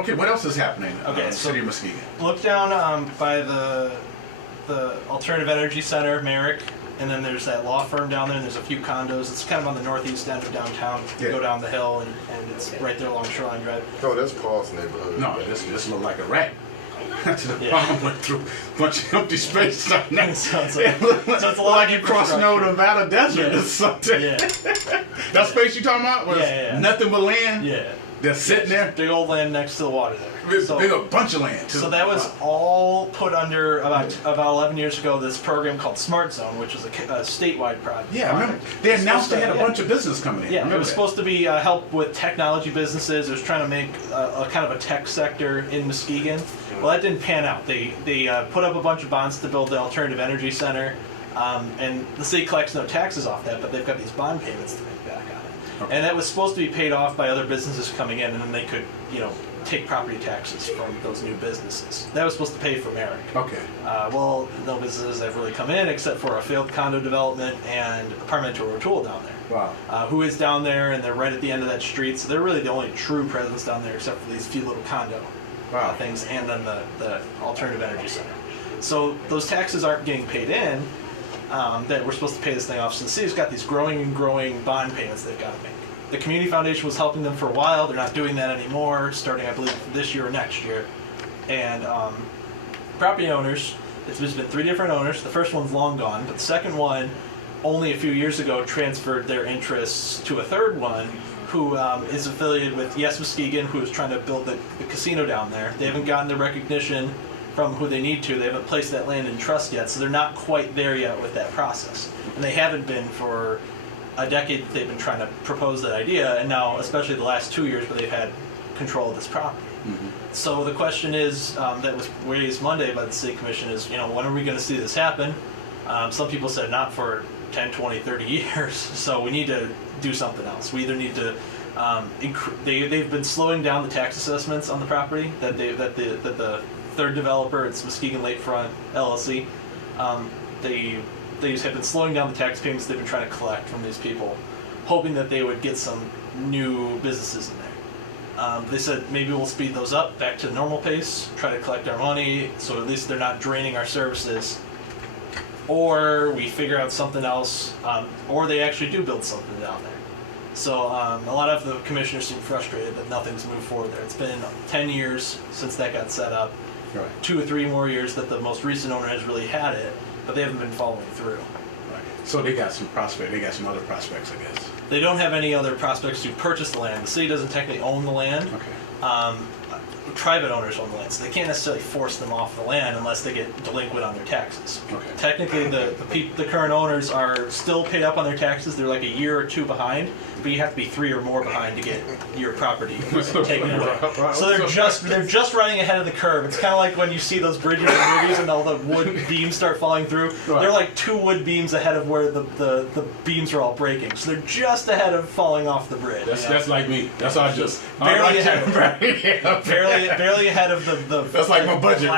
Okay, what else is happening in the city of Muskegon? Look down by the Alternative Energy Center, Merrick, and then there's that law firm down there, and there's a few condos. It's kind of on the northeast end of downtown. You go down the hill, and it's right there along Shoreline Drive. Oh, that's Paul's neighborhood. No, this looked like a rat. The bomb went through a bunch of empty space down there. So it's a lot like you crossing over the Nevada desert or something. Yeah. That space you talking about was nothing but land? Yeah. They're sitting there? Big old land next to the water there. Big a bunch of land, too. So that was all put under, about 11 years ago, this program called Smart Zone, which was a statewide project. Yeah, I remember. They announced they had a bunch of business coming in. Yeah, it was supposed to be help with technology businesses. It was trying to make a kind of a tech sector in Muskegon. Well, that didn't pan out. They put up a bunch of bonds to build the Alternative Energy Center, and the city collects no taxes off that, but they've got these bond payments to make back on it. Okay. And that was supposed to be paid off by other businesses coming in, and then they could, take property taxes from those new businesses. That was supposed to pay for Merrick. Okay. Well, no businesses have really come in except for a failed condo development and Apartmental O'Toole down there. Wow. Who is down there, and they're right at the end of that street, so they're really the only true presence down there except for these few little condo things, and then the Alternative Energy Center. So those taxes aren't getting paid in that we're supposed to pay this thing off. So the city's got these growing bond payments they've got to make. The Community Foundation was helping them for a while. They're not doing that anymore, starting, I believe, this year or next year. And property owners, there's been 3 different owners. The first one's long gone, but the second one, only a few years ago, transferred their interests to a third one who is affiliated with Yes Muskegon, who is trying to build the casino down there. They haven't gotten the recognition from who they need to. They haven't placed that land in trust yet, so they're not quite there yet with that process. And they haven't been for a decade that they've been trying to propose that idea, and now, especially the last 2 years, where they've had control of this property. Mm-hmm. So the question is, that was raised Monday by the City Commission is, when are we going to see this happen? Some people said not for 10, 20, 30 years, so we need to do something else. We either need to, they've been slowing down the tax assessments on the property, that the third developer, it's Muskegon Lakefront LLC, they have been slowing down the tax payments they've been trying to collect from these people, hoping that they would get some new businesses in there. They said maybe we'll speed those up back to the normal pace, try to collect our money, so at least they're not draining our services. Or we figure out something else, or they actually do build something down there. So a lot of the commissioners seem frustrated that nothing's moved forward there. It's been 10 years since that got set up, right. 2 or 3 more years that the most recent owner has really had it, but they haven't been following through. Right. So they got some prospects. They got some other prospects, I guess. They don't have any other prospects to purchase the land. The city doesn't technically own the land. Okay. Private owners own the land, so they can't necessarily force them off the land unless they get delinquent on their taxes. Okay. Technically, the current owners are still paid up on their taxes. They're like a year or 2 behind, but you have to be 3 or more behind to get your property taken away. So they're just running ahead of the curve. It's kind of like when you see those bridges in movies and all the wood beams start falling through. Right. They're like 2 wood beams ahead of where the beams are all breaking. So they're just ahead of falling off the bridge. That's like me. That's how I just barely ahead. Barely ahead of the. That's like my budget.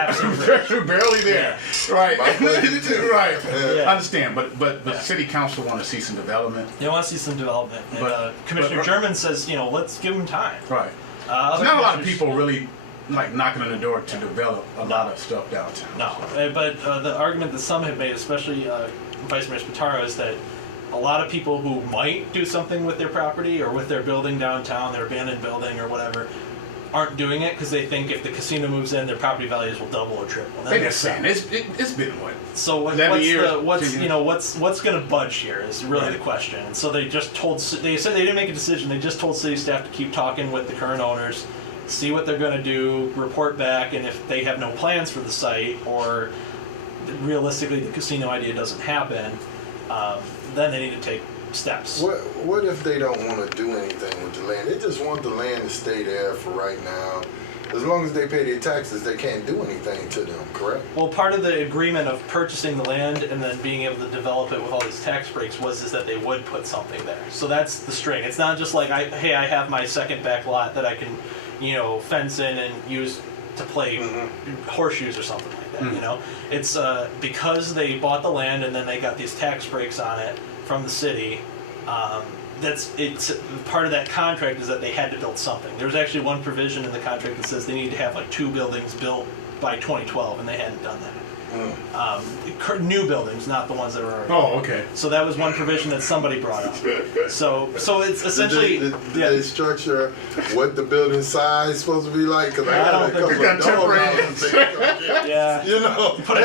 Barely there. Yeah. Right. Right. Yeah. I understand, but the city council want to see some development. They want to see some development. And, Commissioner German says, let's give them time. Right. There's not a lot of people really like knocking on the door to develop a lot of stuff downtown. No, but the argument that some have made, especially Vice Mayor Spataro, is that a lot of people who might do something with their property or with their building downtown, their abandoned building or whatever, aren't doing it because they think if the casino moves in, their property values will double or triple. They're just saying it's been what? So what's going to budge here is really the question. And so they said they didn't make a decision. They just told city staff to keep talking with the current owners, see what they're going to do, report back, and if they have no plans for the site or realistically the casino idea doesn't happen, then they need to take steps. What if they don't want to do anything with the land? They just want the land to stay there for right now. As long as they pay their taxes, they can't do anything to them, correct? Well, part of the agreement of purchasing the land and then being able to develop it with all these tax breaks is that they would put something there. So that's the string. It's not just like, I have my second back lot that I can, fence in and use to play horseshoes or something like that, Mm-hmm. It's because they bought the land and then they got these tax breaks on it from the city, it's part of that contract is that they had to build something. There was actually one provision in the contract that says they need to have like 2 buildings built by 2012, and they hadn't done that. New buildings, not the ones that were already. Oh, okay. So that was one provision that somebody brought up. So it's essentially Did they structure what the building size is supposed to be like? Because I don't got a think couple they of dogs. yeah. You know, Put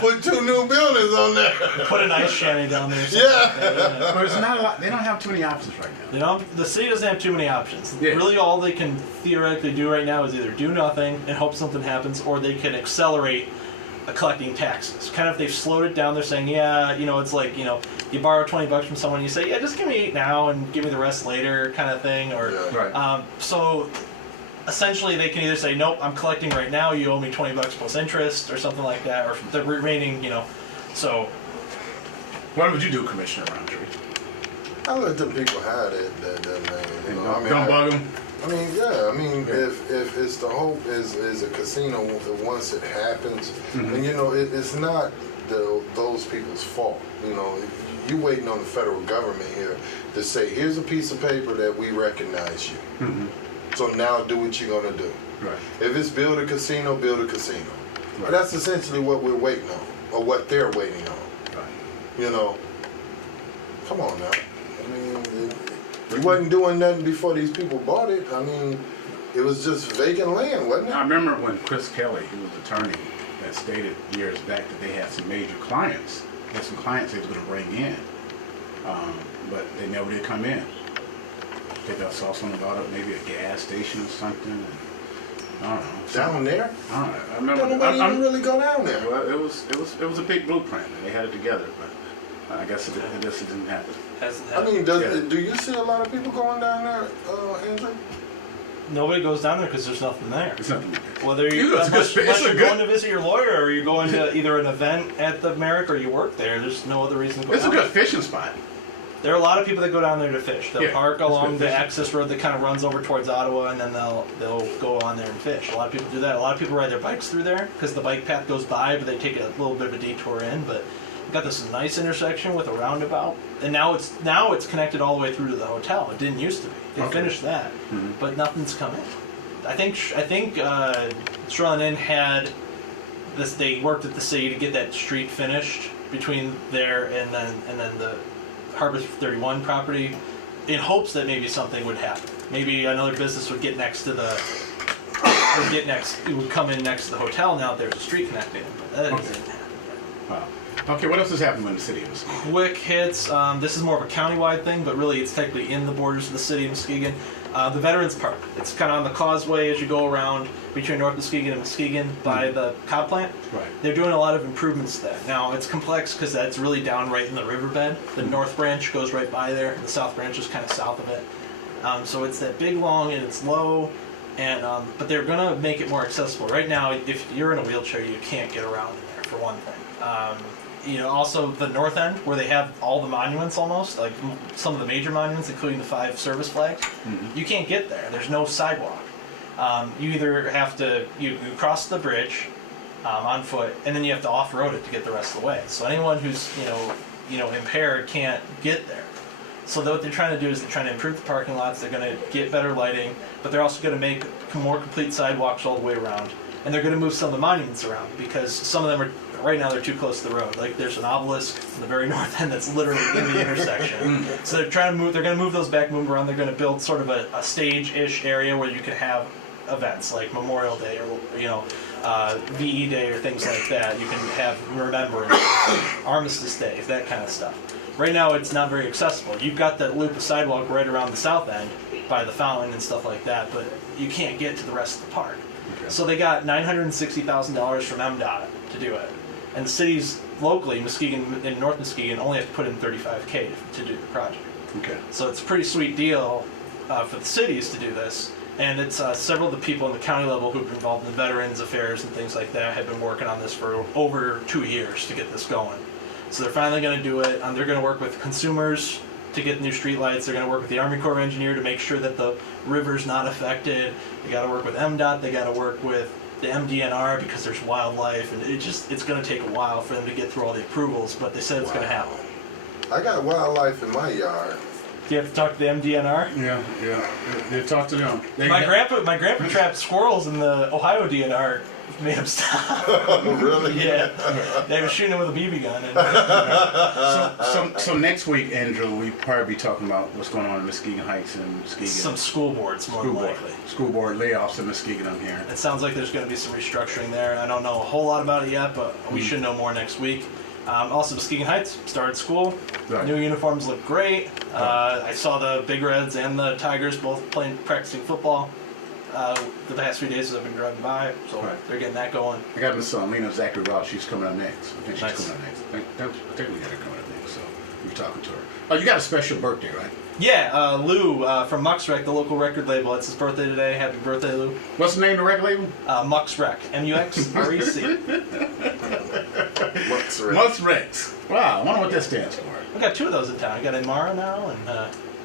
put 2 new buildings on there. Put an ice shanty down there. Yeah. But it's not a lot. They don't have too many options right now. The city doesn't have too many options. Yeah. Really, all they can theoretically do right now is either do nothing and hope something happens, or they can accelerate collecting taxes. Kind of, they've slowed it down. They're saying, yeah, it's like, you borrow $20 from someone, you say, yeah, just give me 8 now and give me the rest later, kind of thing. Or Right. so essentially, they can either say, nope, I'm collecting right now, you owe me $20 plus interest, or something like that, or the remaining, So, What would you do, Commissioner Roundtree? I let them people have that name. Don't bug them. If it's the hope is a casino once it happens, and it's not those people's fault. You waiting on the federal government here to say, here's a piece of paper that we recognize you. So now do what you're gonna do. Right. If it's build a casino, build a casino. Right. That's essentially what we're waiting on, or what they're waiting on. Right. Come on now. You wasn't doing nothing before these people bought it. It was just vacant land, wasn't it? I remember when Chris Kelly, who was attorney, that stated years back that they had some major clients. They had some clients they was going to bring in, but they never did come in. I think I saw something about maybe a gas station or something. And, I don't know. Down there? I don't know. I remember. Nobody even really go down there. Well, it was a big blueprint. And they had it together, but I guess it didn't happen. Do you see a lot of people going down there, Andrew? Nobody goes down there because there's nothing there. It's nothing. Whether unless you're going to visit your lawyer, or you're going to either an event at the Merrick, or you work there, there's no other reason to go It's down a good fishing spot. There are a lot of people that go down there to fish. They'll park along the fishing. access road that kind of runs over towards Ottawa, and then they'll go on there and fish. A lot of people do that. A lot of people ride their bikes through there because the bike path goes by, but they take a little bit of a detour in. But we've got this nice intersection with a roundabout, and now it's connected all the way through to the hotel. It didn't used to be. They finished that, but nothing's coming. I think Shoreline Inn had this. They worked at the city to get that street finished between there and then the Harbor 31 property, in hopes that maybe something would happen. Maybe another business would get next to it would come in next to the hotel. Now there's a street connecting, but that didn't happen yet. Wow. Okay, what else has happened in the city of Muskegon? Quick hits. This is more of a countywide thing, but really it's technically in the borders of the city of Muskegon. The Veterans Park. It's kind of on the causeway as you go around between North Muskegon and Muskegon by the cob plant. Right. They're doing a lot of improvements there. Now, it's complex because that's really down right in the riverbed. The north branch goes right by there, and the south branch is kind of south of it. So it's that big, long, and it's low, and but they're going to make it more accessible. Right now, if you're in a wheelchair, you can't get around in there, for one thing. Also the north end, where they have all the monuments almost, like some of the major monuments, including the 5 service flags, you can't get there. There's no sidewalk. You either have to you cross the bridge on foot, and then you have to off-road it to get the rest of the way. So anyone who's impaired can't get there. So what they're trying to do is they're trying to improve the parking lots. They're going to get better lighting, but they're also going to make more complete sidewalks all the way around. And they're going to move some of the monuments around because some of them are. Right now they're too close to the road. Like there's an obelisk in the very north end that's literally in the intersection. So they're trying to move. They're going to move those back, move around. They're going to build sort of a stage-ish area where you can have events like Memorial Day or VE Day or things like that. You can have Remembrance, Armistice Day, that kind of stuff. Right now it's not very accessible. You've got that loop of sidewalk right around the south end by the fountain and stuff like that, but you can't get to the rest of the park. Okay. So they got $960,000 from MDOT to do it. And the cities locally, Muskegon and North Muskegon, only have to put in $35,000 to do the project. Okay. So it's a pretty sweet deal for the cities to do this. And it's several of the people in the county level who've been involved in veterans affairs and things like that have been working on this for over 2 years to get this going. So they're finally going to do it. They're going to work with consumers to get new streetlights. They're going to work with the Army Corps of Engineers to make sure that the river's not affected. They got to work with MDOT. They got to work with the MDNR because there's wildlife, and it's going to take a while for them to get through all the approvals, but they said it's going to happen. I got wildlife in my yard. Do you have to talk to the MDNR? Yeah. They talk to them. My grandpa trapped squirrels in the Ohio DNR. Made him stop. Really? Yeah. They were shooting him with a BB gun. So next week, Andrew, we probably be talking about what's going on in Muskegon Heights and Muskegon. Some school boards, more than likely. School board layoffs in Muskegon, I'm hearing. It sounds like there's going to be some restructuring there. I don't know a whole lot about it yet, but we should know more next week. Also, Muskegon Heights started school. Right. New uniforms look great. I saw the Big Reds and the Tigers both practicing football the past few days as I've been driving by, so they're getting that going. I got Miss Lena Zachary Ross. She's coming up next. I think she's Nice. coming up next. I think we got her coming up next, so we're talking to her. Oh, you got a special birthday, right? Yeah, Lou from Mux Rec, the local record label. It's his birthday today. Happy birthday, Lou. What's the name of the record label? Mux Rec. MUXREC. Mux Rex. Wow, I wonder what that stands for. We've got two of those in town. I got Inmara now and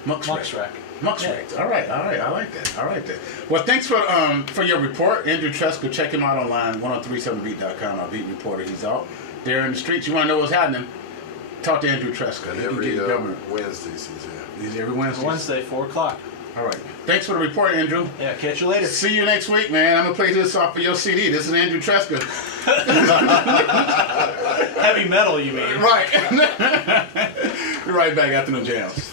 Mux Mux Rec. Mux Rex. All right. I like that. Well, thanks for your report, Andrew Tresca. Check him out online, 1037beat.com. Our beat reporter. He's out there in the streets. You want to know what's happening? Talk to Andrew Tresca. Every Wednesdays he's here. He's every Wednesday. Wednesday, 4 o'clock. All right. Thanks for the report, Andrew. Yeah, catch you later. See you next week, man. I'm going to play this off of your CD. This is Andrew Tresca. Heavy metal, you mean? Right. We're right back after the jams.